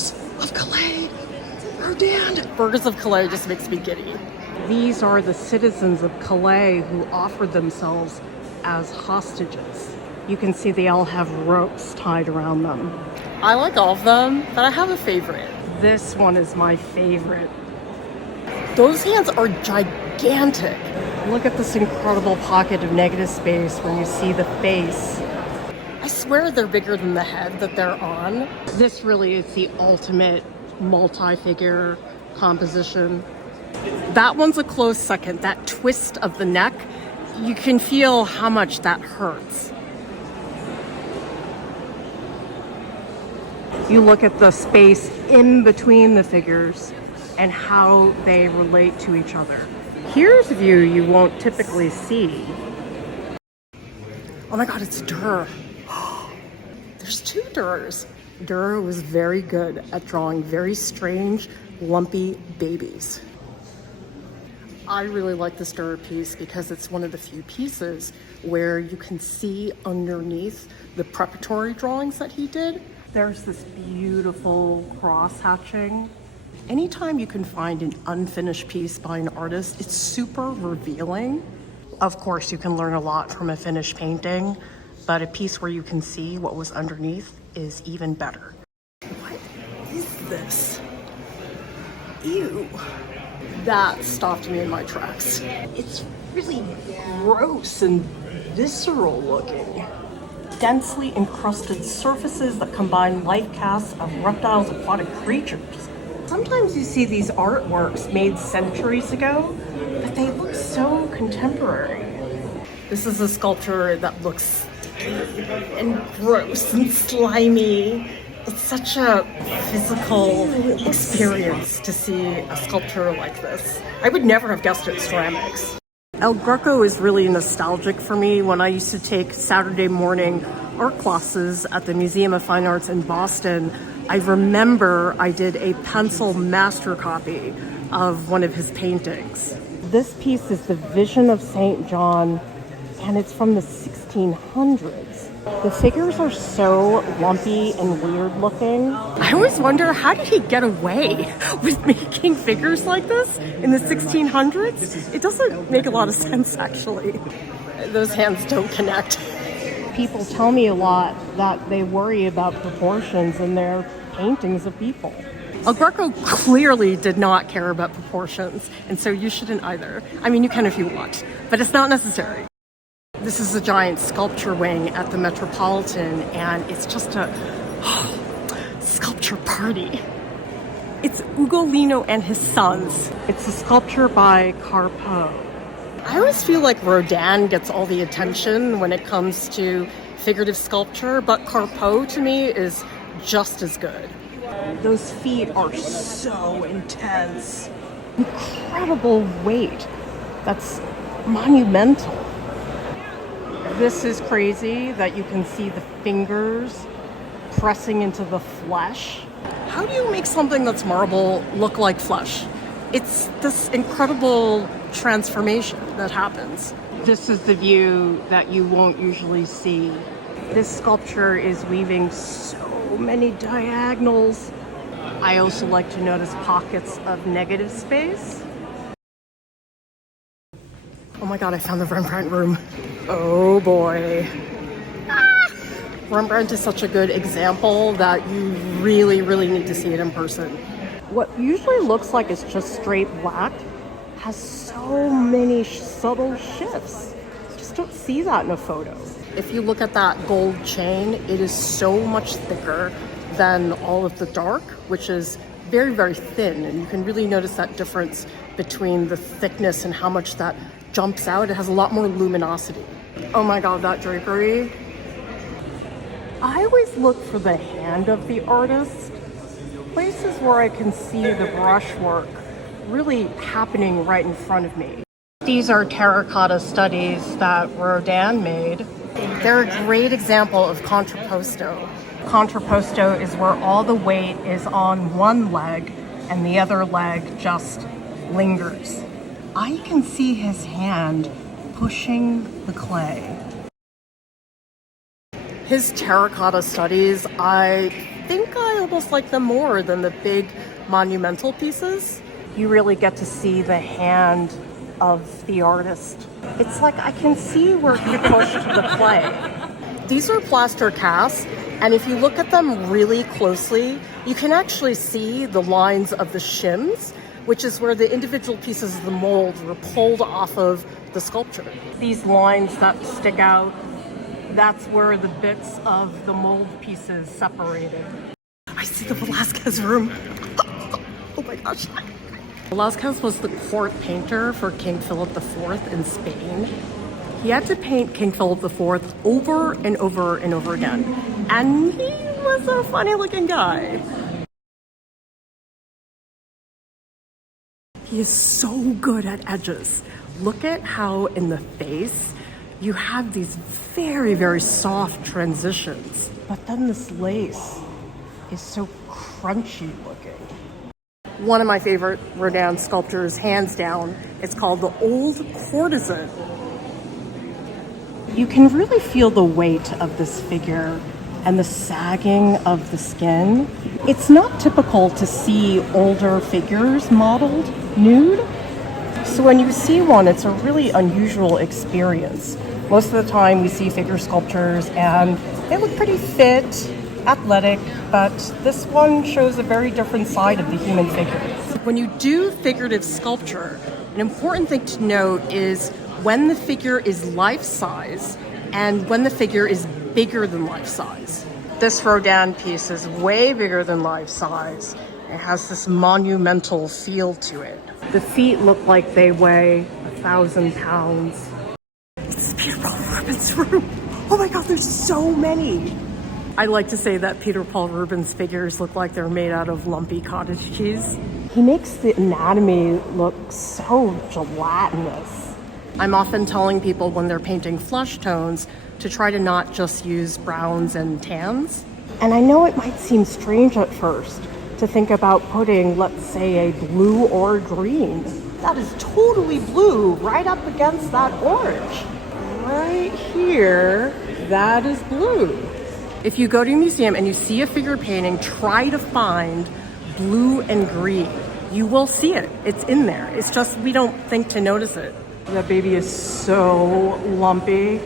Burghers of Calais. Rodin. Burghers of Calais just makes me giddy. These are the citizens of Calais who offered themselves as hostages. You can see they all have ropes tied around them. I like all of them, but I have a favorite. This one is my favorite. Those hands are gigantic. Look at this incredible pocket of negative space where you see the face. I swear they're bigger than the head that they're on. This really is the ultimate multi-figure composition. That one's a close second. That twist of the neck, you can feel how much that hurts. You look at the space in between the figures and how they relate to each other. Here's a view you won't typically see. Oh my God, it's Durer. There's two Durers. Durer was very good at drawing very strange, lumpy babies. I really like this Durer piece because it's one of the few pieces where you can see underneath the preparatory drawings that he did. There's this beautiful cross-hatching. Anytime you can find an unfinished piece by an artist, it's super revealing. Of course, you can learn a lot from a finished painting, but a piece where you can see what was underneath is even better. What is this? Ew. That stopped me in my tracks. It's really gross and visceral looking. Densely encrusted surfaces that combine life casts of reptiles, aquatic creatures. Sometimes you see these artworks made centuries ago, but they look so contemporary. This is a sculpture that looks sticky and gross and slimy. It's such a physical experience to see a sculpture like this. I would never have guessed it's ceramics. El Greco is really nostalgic for me. When I used to take Saturday morning art classes at the Museum of Fine Arts in Boston, I remember I did a pencil master copy of one of his paintings. This piece is the Vision of St. John, and it's from the 1600s. The figures are so lumpy and weird looking. I always wonder, how did he get away with making figures like this in the 1600s? It doesn't make a lot of sense, actually. Those hands don't connect. People tell me a lot that they worry about proportions in their paintings of people. El Greco clearly did not care about proportions, and so you shouldn't either. I mean, you can if you want, but it's not necessary. This is a giant sculpture wing at the Metropolitan, and it's just a sculpture party. It's Ugolino and his sons. It's a sculpture by Carpeaux. I always feel like Rodin gets all the attention when it comes to figurative sculpture, but Carpeaux to me is just as good. Those feet are so intense. Incredible weight. That's monumental. This is crazy that you can see the fingers pressing into the flesh. How do you make something that's marble look like flesh? It's this incredible transformation that happens. This is the view that you won't usually see. This sculpture is weaving so many diagonals. I also like to notice pockets of negative space. Oh my God, I found the Rembrandt room. Oh boy. Rembrandt is such a good example that you really, really need to see it in person. What usually looks like it's just straight black has so many subtle shifts. You just don't see that in a photo. If you look at that gold chain, it is so much thicker than all of the dark, which is very, very thin. And you can really notice that difference between the thickness and how much that jumps out. It has a lot more luminosity. Oh my God, that drapery. I always look for the hand of the artist, places where I can see the brushwork really happening right in front of me. These are terracotta studies that Rodin made. They're a great example of contrapposto. Contrapposto is where all the weight is on one leg and the other leg just lingers. I can see his hand pushing the clay. His terracotta studies, I think I almost like them more than the big monumental pieces. You really get to see the hand of the artist. It's like I can see where he pushed the clay. These are plaster casts, and if you look at them really closely, you can actually see the lines of the shims, which is where the individual pieces of the mold were pulled off of the sculpture. These lines that stick out, that's where the bits of the mold pieces separated. I see the Velázquez room. Oh my gosh. Velázquez was the court painter for King Philip IV in Spain. He had to paint King Philip IV over and over and over again. And he was a funny looking guy. He is so good at edges. Look at how in the face you have these very, very soft transitions. But then this lace is so crunchy looking. One of my favorite Rodin sculptures, hands down, it's called The Old Courtesan. You can really feel the weight of this figure and the sagging of the skin. It's not typical to see older figures modeled nude. So when you see one, it's a really unusual experience. Most of the time we see figure sculptures and they look pretty fit, athletic, but this one shows a very different side of the human figure. When you do figurative sculpture, an important thing to note is when the figure is life-size and when the figure is bigger than life-size. This Rodin piece is way bigger than life-size. It has this monumental feel to it. The feet look like they weigh 1,000 pounds. It's Peter Paul Rubens' room. Oh my God, there's so many. I like to say that Peter Paul Rubens figures look like they're made out of lumpy cottage cheese. He makes the anatomy look so gelatinous. I'm often telling people when they're painting flesh tones to try to not just use browns and tans. And I know it might seem strange at first to think about putting, let's say, a blue or green. That is totally blue right up against that orange. Right here, that is blue. If you go to a museum and you see a figure painting, try to find blue and green. You will see it. It's in there. It's just we don't think to notice it. That baby is so lumpy.